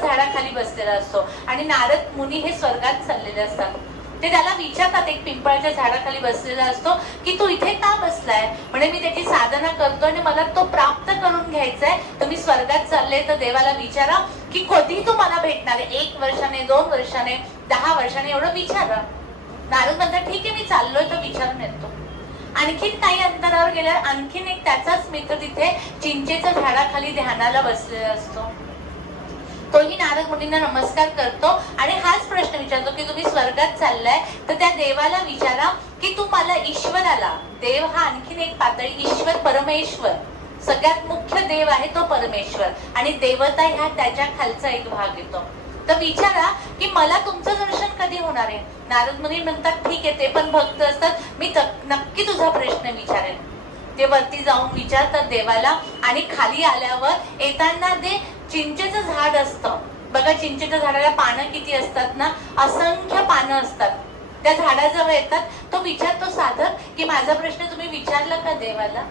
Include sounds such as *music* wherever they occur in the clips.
झाडाखाली बसलेला असतो. आणि नारद मुनी हे स्वर्गात चाललेले असतात. ते त्याला विचारतात एक पिंपळाच्या झाडाखाली बसलेला असतो की तू इथे का बसलाय? म्हणजे मी त्याची साधना करतो आणि मला तो प्राप्त करून घ्यायचा आहे तुम्ही स्वर्गात चालले तर देवाला विचारा की कधी तू मला भेटणार एक वर्षाने दोन वर्षाने दहा वर्षाने एवढं विचारा. नारद म्हणतात ठीक आहे मी चाललोय. तर विचारून येतो. आणखीन काही अंतरावर गेल्यावर आणखीन एक त्याचाच मित्र तिथे चिंचेच्या झाडाखाली ध्यानाला बसलेला असतो. तोही नारद मुनींना नमस्कार करतो. आणि हाच प्रश्न विचारतो की तुम्ही स्वर्गात चाललाय तर त्या देवाला विचारा की तू मला ईश्वराला देव हा आणखीन एक पातळी ईश्वर परमेश्वर. सगळ्यात मुख्य देव आहे तो परमेश्वर. आणि देवता ह्या त्याच्या खालचा एक भाग येतो. तर विचारा की मला तुमचं दर्शन कधी होणार आहे? नारद मुनी म्हणतात ठीक आहे ते पण भक्त असतात. मी नक्की तुझा प्रश्न विचारेल ते वरती जाऊन विचारतात देवाला आणि खाली आल्यावर येताना ते चिंचेचं झाड असतं. बघा चिंचेच्या झाडाला पानं किती असतात ना? असंख्य पानं असतात. त्या झाडाजवळ येतात. तो विचारतो साधक की माझा प्रश्न तुम्ही विचारला का देवाला?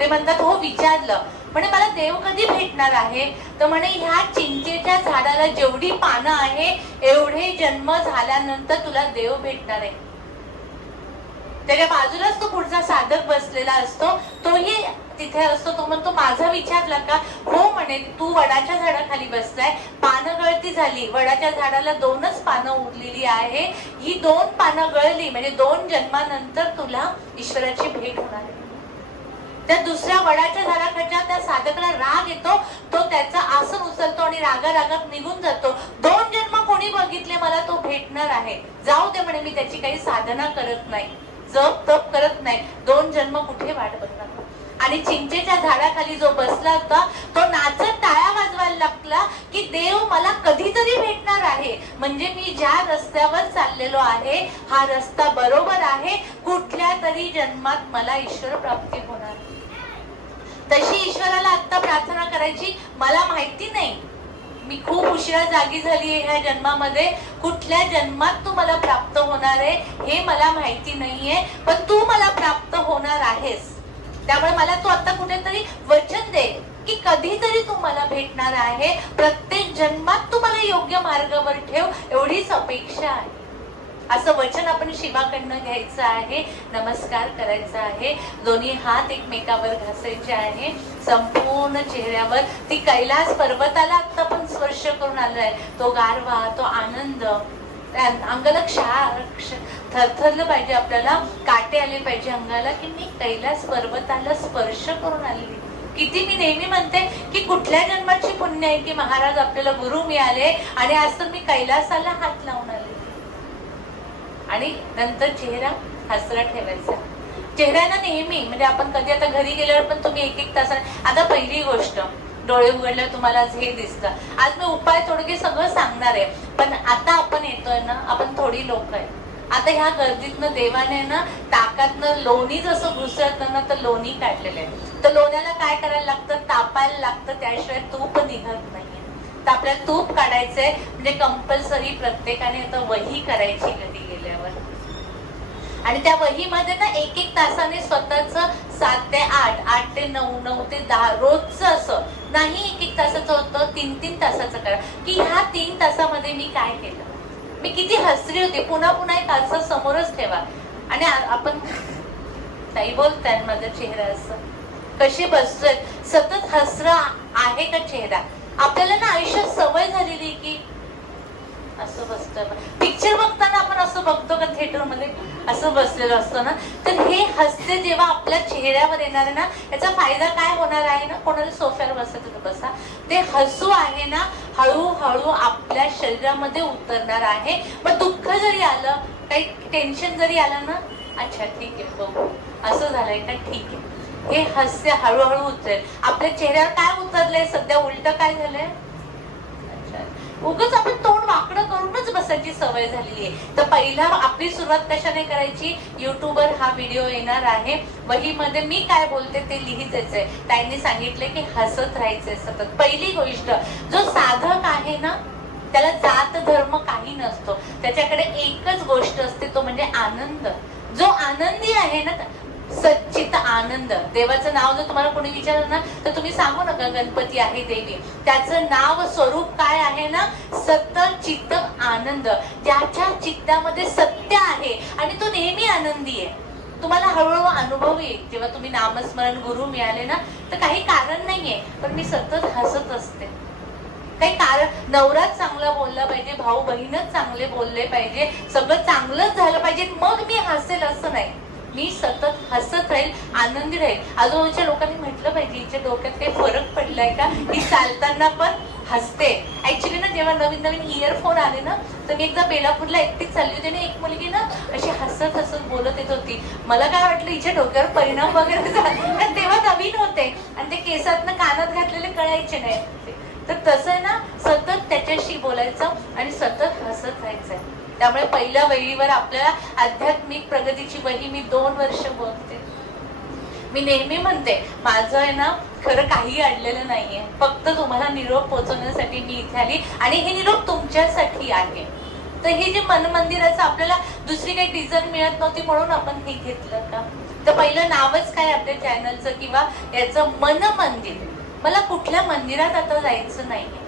ते म्हणतात हो विचारलं. म्हणे मला देव कधी भेटणार आहे? तर म्हणे ह्या चिंचेच्या झाडाला जेवढी पानं आहे एवढे जन्म झाल्यानंतर तुला देव भेटणार आहे. त्याच्या बाजूलाच तो पुढचा साधक बसलेला असतो. तोही तिथे असतो. तो म्हणतो माझा विचारला का हो म्हणे तू वडाच्या झाडाखाली बसलाय. पानं गळती झाली. वडाच्या झाडाला दोनच पानं उरलेली आहे. ही दोन पानं गळली म्हणजे दोन जन्मानंतर तुला ईश्वराची भेट होणार आहे. त्या दुसऱ्या वडाच्या झाडाकडच्या त्या साधकाला राग येतो. तो त्याचा आसन उचलतो आणि रागा रागात निघून जातो. दोन जन्म कोणी बघितले मला तो भेटणार आहे. जाऊ दे म्हणे मी त्याची काही साधना करत नाही. जप तप करत नाही. दोन जन्म कुठे वाट बघणार? आणि चिंचेच्या झाडाखाली जो बसला होता तो नाचत टाळ्या वाजवायला लागला की देव मला कधीतरी भेटणार आहे. म्हणजे मी ज्या रस्त्यावर चाललेलो आहे हा रस्ता बरोबर आहे. कुठल्या तरी जन्मात मला ईश्वर प्राप्ती होणार. तशी ईश्वराला आता प्रार्थना करायची मला माहिती नाही. मी खूप उशिरा जागी झाली आहे ह्या जन्मामध्ये. कुठल्या जन्मात तू मला प्राप्त होणार आहे हे मला माहिती नाहीये पण तू मला प्राप्त होणार आहेस. त्यामुळे मला तू आता कुठेतरी वचन दे की कधीतरी तू मला भेटणार आहे. प्रत्येक जन्मात तू मला योग्य मार्गावर ठेव एवढीच अपेक्षा आहे. असं वचन आपण शिवाकडनं घ्यायचं आहे नमस्कार करायचा आहे. दोन्ही हात एकमेकावर घासायचे आहे. संपूर्ण चेहऱ्यावर ती कैलास पर्वताला आता पण स्पर्श करून आलाय तो गारवा तो आनंद अंगाला क्षार क्ष- थरथरलं पाहिजे. आपल्याला काटे आले पाहिजे अंगाला की मी कैलास पर्वताला स्पर्श करून आलेली किती मी नेहमी म्हणते की कुठल्या जन्माची पुण्य आहे की महाराज आपल्याला गुरु मिळाले आणि आज तर मी कैलासाला हात लावणार आणि नंतर चेहरा हसरा ठेवायचा. चेहऱ्यानं नेहमी म्हणजे आपण कधी आता घरी गेल्यावर पण तुम्ही एक एक तासाने आता पहिली गोष्ट डोळे उघडल्यावर तुम्हाला आज हे दिसतं. आज मी उपाय थोडके सगळं सांगणार आहे पण आता आपण येतोय ना आपण थोडी लोक आहे आता ह्या गर्दीतनं देवाने ना ताकातनं लोणी जसं घुसळतं ना तर लोणी काढलेलं आहे. तर लोण्याला काय करायला लागतं? तापायला लागतं त्याशिवाय तूप निघत नाहीये. तर आपल्याला तूप काढायचंय म्हणजे कंपल्सरी प्रत्येकाने आता वही करायची घरी आणि त्या वहीमध्ये ना एक एक तासाने स्वतःच सात ते आठ आठ ते नऊ नऊ ते दहा रोजचं असं. नाही एक एक तासाचं होतं तीन तीन तासाचं करा. की ह्या तीन तासामध्ये मी काय केलं? मी किती हसरी होती. पुन्हा पुन्हा एक आरसा समोरच ठेवा. आणि आपण *laughs* ताई बोलताय माझा चेहरा असं. कशी बसतोय सतत हसरा आहे का चेहरा? आपल्याला ना आयुष्यात सवय झालेली की असं बसतोय पिक्चर बघताना आपण असं बघतो का थिएटरमध्ये असं बसलेलं असतं ना? तर हे हसते जेव्हा आपल्या चेहऱ्यावर येणार आहे ना याचा फायदा काय होणार आहे ना? कोणाला सोफ्यावर बसत तर बसा. ते हसू आहे ना हळूहळू आपल्या शरीरामध्ये उतरणार आहे. मग दुःख जरी आलं काही टेन्शन जरी आलं ना अच्छा ठीक आहे बघू. असं झालंय का? ठीक आहे. हे हास्य हळूहळू उतरेल. आपल्या चेहऱ्यावर काय उतरलंय? सध्या उलट काय झालंय? अच्छा. करूनच सवय झालेली आहे. तर पहिला आपली सुरुवात कशाने करायची? युट्यूबवर हा व्हिडिओ येणार आहे. वहीमध्ये मी काय बोलते ते लिहित आहे त्यांनी सांगितले की हसत राहायचंय सतत. पहिली गोष्ट जो साधक आहे ना त्याला जात धर्म काही नसतो. त्याच्याकडे एकच गोष्ट असते तो म्हणजे आनंद. जो आनंदी आहे ना सच्चित आनंद. देवाचं नाव जर तुम्हाला कोणी विचारलं ना तर तुम्ही सांगू नका गणपती आहे देवी. त्याचं नाव स्वरूप काय आहे ना? सत चित्त आनंद. ज्याच्या चित्तामध्ये सत्य आहे आणि तो नेहमी आनंदी आहे. तुम्हाला हळूहळू अनुभव येईल. जेव्हा तुम्ही नामस्मरण गुरु मिळाले ना तर काही कारण नाहीये पण मी सतत हसत असते. काही कारण नवराच चांगला बोलला पाहिजे भाऊ बहीणच चांगले बोलले पाहिजे सगळं चांगलंच झालं पाहिजे मग मी हसेल असं नाही. मी सतत हसत राहील आनंदी राहील. आजूबाजूच्या लोकांनी म्हटलं पाहिजे हिच्या डोक्यात काही फरक पडलाय का? ही चालताना पण हसते. ऍक्च्युली ना जेव्हा नवीन नवीन इयरफोन आले ना तर मी एकदा बेलापूरला एकटीच चालली होती आणि एक मुलगी ना अशी हसत हसत बोलत येत होती. मला काय वाटलं हिच्या डोक्यावर परिणाम वगैरे झाला? तेव्हा नवीन होते. आणि ते केसातनं कानात घातलेले कळायचे नाही. तर तसं आहे ना सतत त्याच्याशी बोलायचं आणि सतत हसत राहायचंय. त्यामुळे पहिल्या वहीवर आपल्याला आध्यात्मिक प्रगतीची वही मी दोन वर्ष बोलते मी नेहमी म्हणते माझं आहे ना खरं काही अडलेलं नाहीये. फक्त तुम्हाला निरोप पोहोचवण्यासाठी मी इथे आली आणि हे निरोप तुमच्यासाठी आहे. तर हे जे मन मंदिराचं आपल्याला दुसरी काही डिझन मिळत नव्हती म्हणून आपण हे घेतलं का? तर पहिलं नावच काय आपल्या चॅनलचं किंवा याचं? मन मंदिर मला कुठल्या मंदिरात आता जायचं नाहीये.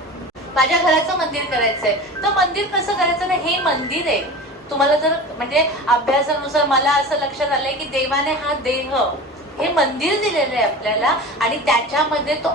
माझ्या घराचं मंदिर करायचंय. तर मंदिर कसं करायचं ना हे मंदिर आहे. तुम्हाला जर म्हणजे अभ्यासानुसार मला असं लक्षात आलंय की देवाने हा देह हे मंदिर दिलेलं आहे आपल्याला आणि त्याच्यामध्ये तो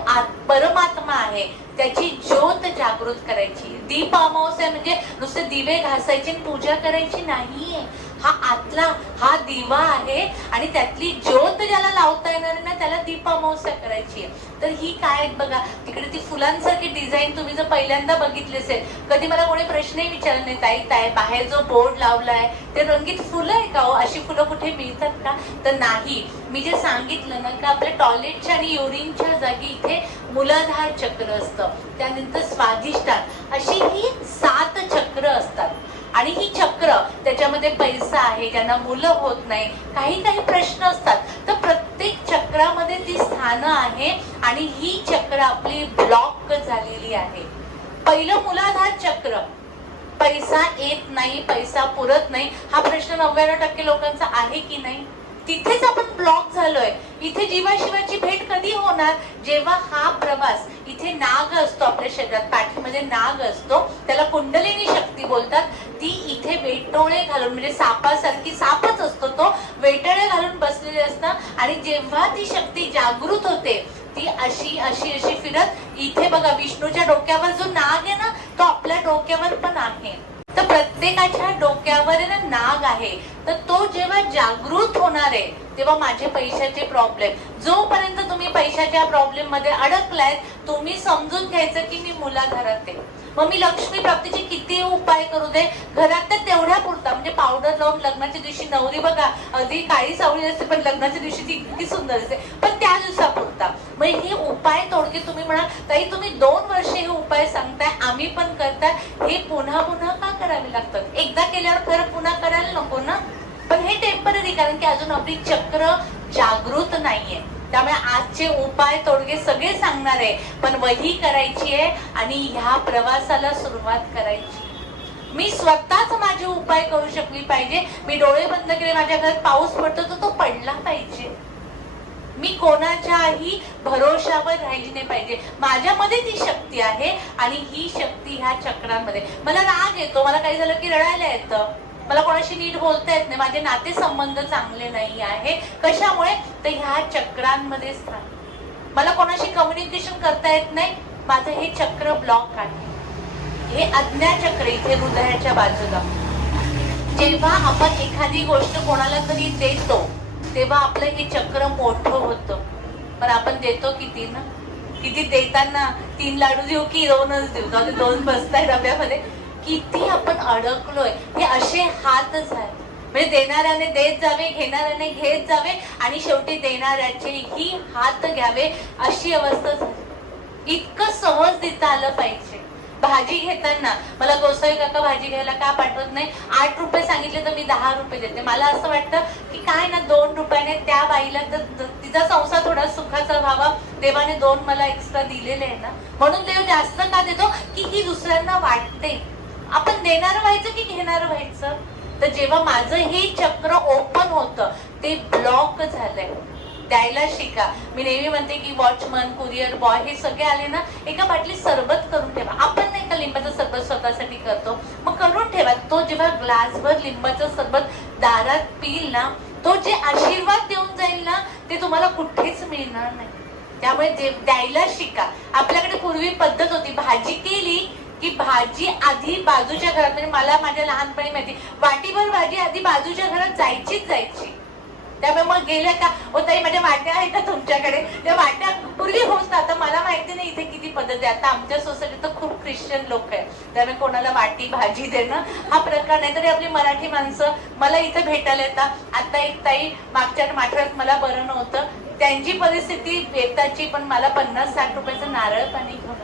परमात्मा आहे. त्याची ज्योत जागृत करायची. दीप अमावस्या म्हणजे नुसते दिवे घासायचे आणि पूजा करायची नाहीये. हा आतला हा दिवा आहे आणि त्यातली ज्योत ज्याला लावता येणार ना त्याला दीप अमावस्या करायची आहे. तर ही काय बघा तिकडे ती फुलांसारखी डिझाईन तुम्ही जर पहिल्यांदा बघितली असेल कधी मला कोणी प्रश्नही विचारला नाही ताई ताई बाहेर जो बोर्ड लावलाय ते रंगीत फुलं आहे का हो? अशी फुलं कुठे मिळतात का? तर नाही. मी जे सांगितलं ना की आपल्या टॉयलेटच्या आणि युरिनच्या जागी इथे मुलाधार चक्र असतं. त्यानंतर स्वाधिष्ठान अशी ही सात चक्र असतात. आणि ही चक्र त्याच्यामध्ये पैसा आहे ज्यांना मुलं होत नाही काही काही प्रश्न असतात. तर प्रत्येक चक्रामध्ये ती स्थानं आहे आणि ही चक्र आपली ब्लॉक झालेली आहे. पहिलं मुलाधार चक्र. पैसा येत नाही पैसा पुरत नाही. हा प्रश्न नव्याण्णव टक्के लोकांचा आहे की नाही? तिथेच ब्लॉक झालोय. इथे जीवाशिवाची भेट कधी होणार? जेव्हा हा प्रवास इथे नाग असतो आपल्या शरीरात पाठीमध्ये नाग असतो त्याला कुंडलिनी शक्ती बोलतात. ती इथे वेटोळे घालून म्हणजे सापासारखी सापच असतो तो वेटळे घालून बसलेले असतात. आणि जेव्हा ती शक्ती जागृत होते ती अशी अशी अशी फिरत इथे बघा विष्णूच्या डोक्यावर जो नाग आहे ना तो आपल्या डोक्यावर पण आहे. तर प्रत्येकाच्या डोक्यावर ना नाग आहे. तर तो जेव्हा जागृत होणार आहे तेव्हा माझे पैशाचे प्रॉब्लेम जोपर्यंत तुम्ही पैशाच्या प्रॉब्लेममध्ये अडकलाय तुम्ही समजून घ्यायचं की मी मुला घरात आहे. मग मी लक्ष्मी प्राप्तीचे किती उपाय करू दे? घरात तर तेवढ्या पुरता. म्हणजे पावडर लावून लग्नाच्या दिवशी नवरी बघा अगदी काळी सावळी असते पण लग्नाच्या दिवशी ती इतकी सुंदर असते. पण त्या दिवसापुरता मग हे उपाय तोडके तुम्ही म्हणा ताई तुम्ही दोन वर्ष हे उपाय सांगताय आम्ही पण करताय. हे पुन्हा पुन्हा का करावे लागतात? एकदा केल्यावर खरं पुन्हा करायला नको ना? पण हे टेंपररी कारण की अजून आपली चक्र जागृत नाहीये. त्यामुळे आजचे उपाय तोडगे सगळे सांगणार आहे पण वही करायची आहे आणि ह्या प्रवासाला सुरुवात करायची. मी स्वतःच माझे उपाय करू शकली पाहिजे. मी डोळे बंद केले माझ्या घरात पाऊस पडतो तर तो पडला पाहिजे. मी कोणाच्याही भरोशावर राहिली नाही पाहिजे. माझ्यामध्ये ती शक्ती आहे आणि ही शक्ती ह्या चक्रांमध्ये. मला राग येतो मला काही झालं की रडायला येतं. मला कोणाशी नीट बोलता येत नाही. माझे नातेसंबंध चांगले नाही आहे. कशामुळे? तर ह्या चक्रांमध्ये स्थान. मला कोणाशी कम्युनिकेशन करता येत नाही. माझं हे चक्र ब्लॉक आहे. हे अज्ञाचक्र इथे हृदयाच्या बाजूला. जेव्हा आपण एखादी गोष्ट कोणाला तरी देतो तेव्हा आपलं हे चक्र मोठं होतं. पण आपण देतो किती ना? किती देताना तीन लाडू देऊ की दोनच देऊ? दोन बसताय डब्यामध्ये. किती आपण अडकलोय. हे असे हातच आहेत. म्हणजे देणाऱ्याने देत जावे घेणाऱ्याने घेत जावे आणि शेवटी देणाऱ्याचे ही हात घ्यावे अशी अवस्था झाली. इतकं सहज देता आलं पाहिजे. भाजी घेताना मला गोसावी काका भाजी घ्यायला का पाठवत नाही? आठ रुपये सांगितले तर मी दहा रुपये देते. मला असं वाटतं की काय ना दोन रुपयाने त्या बाईला तर तिचा संसार थोडा सुखाचा व्हावा. देवाने दोन मला एक्स्ट्रा दिलेले आहे ना. म्हणून देव जास्त का देतो? की ही दुसऱ्यांना वाटते. आपण देणार व्हायचं की घेणार व्हायचं? तर जेव्हा माझं हे चक्र ओपन होतं ते ब्लॉक झालंय. द्यायला शिका. मी नेहमी म्हणते की वॉचमन कुरिअर बॉय हे सगळे आले ना एका बाटलीत सरबत करून ठेवा. आपण नाही का लिंबाचं सरबत स्वतःसाठी करतो? मग करून ठेवा. तो जेव्हा ग्लासभर लिंबाचं सरबत दारात पिईल ना तो जे आशीर्वाद देऊन जाईल ना ते तुम्हाला कुठेच मिळणार नाही. त्यामुळे जे द्यायला शिका. आपल्याकडे पूर्वी पद्धत होती भाजी भाजी आधी बाजूच्या घरात म्हणजे मला माझ्या लहानपणी माहिती वाटीभर भाजी आधी बाजूच्या घरात जायचीच जायची. त्यामुळे मग गेल्या का हो ताई माझ्या वाट्या आहेत का तुमच्याकडे? त्या वाट्या पूर्वी होत ना आता मला माहिती नाही इथे किती पद्धत आहे. आता आमच्या सोसायटीत तर खूप ख्रिश्चन लोक आहे त्यामुळे कोणाला वाटी भाजी देणं हा प्रकार नाही. तरी आपली मराठी माणसं मला इथे भेटायला येतात. आता एक ताई मागच्या आठवड्यात मला बरं नव्हतं. त्यांची परिस्थिती बेताची पण मला पन्नास साठ रुपयाचं नारळ पाणी घेऊन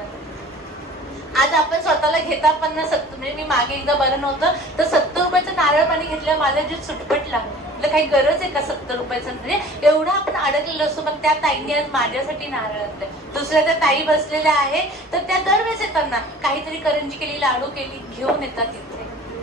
आज आपण स्वतःला घेता पण ना सत्तर म्हणजे मी मागे एकदा बरं नव्हतं तर सत्तर रुपयाचं नारळ पाणी घेतलं माझं जे सुटपटला म्हटलं काही गरज आहे का सत्तर रुपयाचं? म्हणजे एवढं आपण अडकलेलो असतो पण त्या ताईंनी आज माझ्यासाठी नारळ आणलं दुसऱ्या त्या ताई बसलेल्या आहे तर त्या दरवेळेस येतात ना काहीतरी करंजी केली लाडू केली घेऊन येतात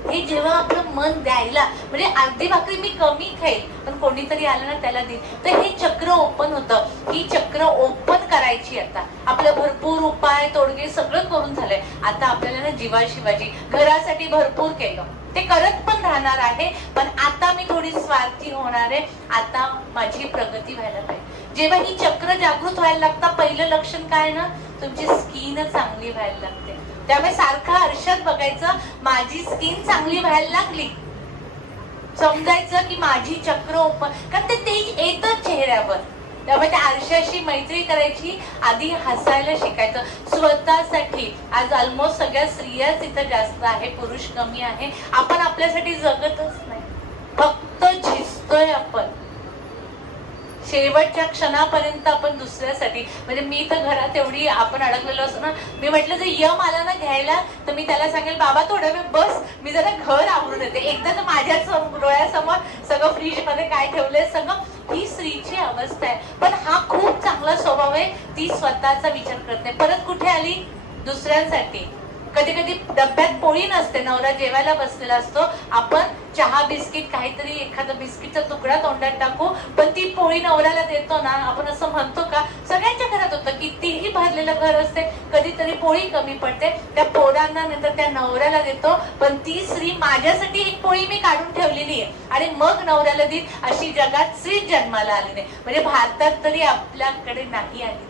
हे जेव्हा आपलं मन द्यायला म्हणजे अर्धी भाकरी मी कमी खाईल पण कोणीतरी आलं ना त्याला देईल तर हे चक्र ओपन होतं. ही चक्र ओपन करायची आता. आपलं भरपूर उपाय तोडगे सगळं करून झालंय. आता आपल्याला ना जीवा शिवाजी घरासाठी भरपूर केलं. ते करत पण राहणार आहे पण आता मी थोडी स्वार्थी होणार आहे. आता माझी प्रगती व्हायला पाहिजे. जेव्हा ही चक्र जागृत व्हायला लागतं पहिलं लक्षण काय ना? तुमची स्किन चांगली व्हायला लागते. त्यामुळे सारखं आरशात बघायचं माझी स्किन चांगली व्हायला लागली. समजायचं की माझी चक्र ओपन कारण ते तेज येतं चेहऱ्यावर. त्यामुळे त्या आरशाशी मैत्री करायची आधी हसायला शिकायचं. स्वतःसाठी आज ऑलमोस्ट सगळ्या स्त्रियाच इथं जास्त आहे पुरुष कमी आहे. आपण आपल्यासाठी जगतच नाही. फक्त झिजतोय आपण. शेवटच्या क्षणापर्यंत आपण दुसऱ्यासाठी म्हणजे मी तर घरात एवढी आपण अडकलेलो असतो ना मी म्हटलं जर यम आला ना घ्यायला तर मी त्याला सांगेल बाबा थोडा वेळ बस मी जरा घर आवरून येते. एकदा तर माझ्या डोळ्यासमोर सगळं फ्रीजमध्ये काय ठेवलंय सगळं ही स्त्रीची अवस्था आहे. पण हा खूप चांगला स्वभाव आहे ती स्वतःचा विचार करत. नाही परत कुठे आली? दुसऱ्यांसाठी. कधी कधी डब्यात पोळी नसते नवरा जेवायला बसलेला असतो. आपण चहा बिस्किट काहीतरी एखादा बिस्किटचा तुकडा तोंडात टाकू पण ती पोळी नवऱ्याला देतो ना. आपण असं म्हणतो का सगळ्यांच्या घरात होतं कितीही भरलेलं घर असते कधीतरी पोळी कमी पडते. त्या पोरांना नंतर त्या नवऱ्याला देतो पण ती स्त्री माझ्यासाठी एक पोळी मी काढून ठेवलेली आहे. आणि मग नवऱ्याला देईल अशी जगात स्त्री जन्माला आली नाही. म्हणजे भारतात तरी आपल्याकडे नाही आली.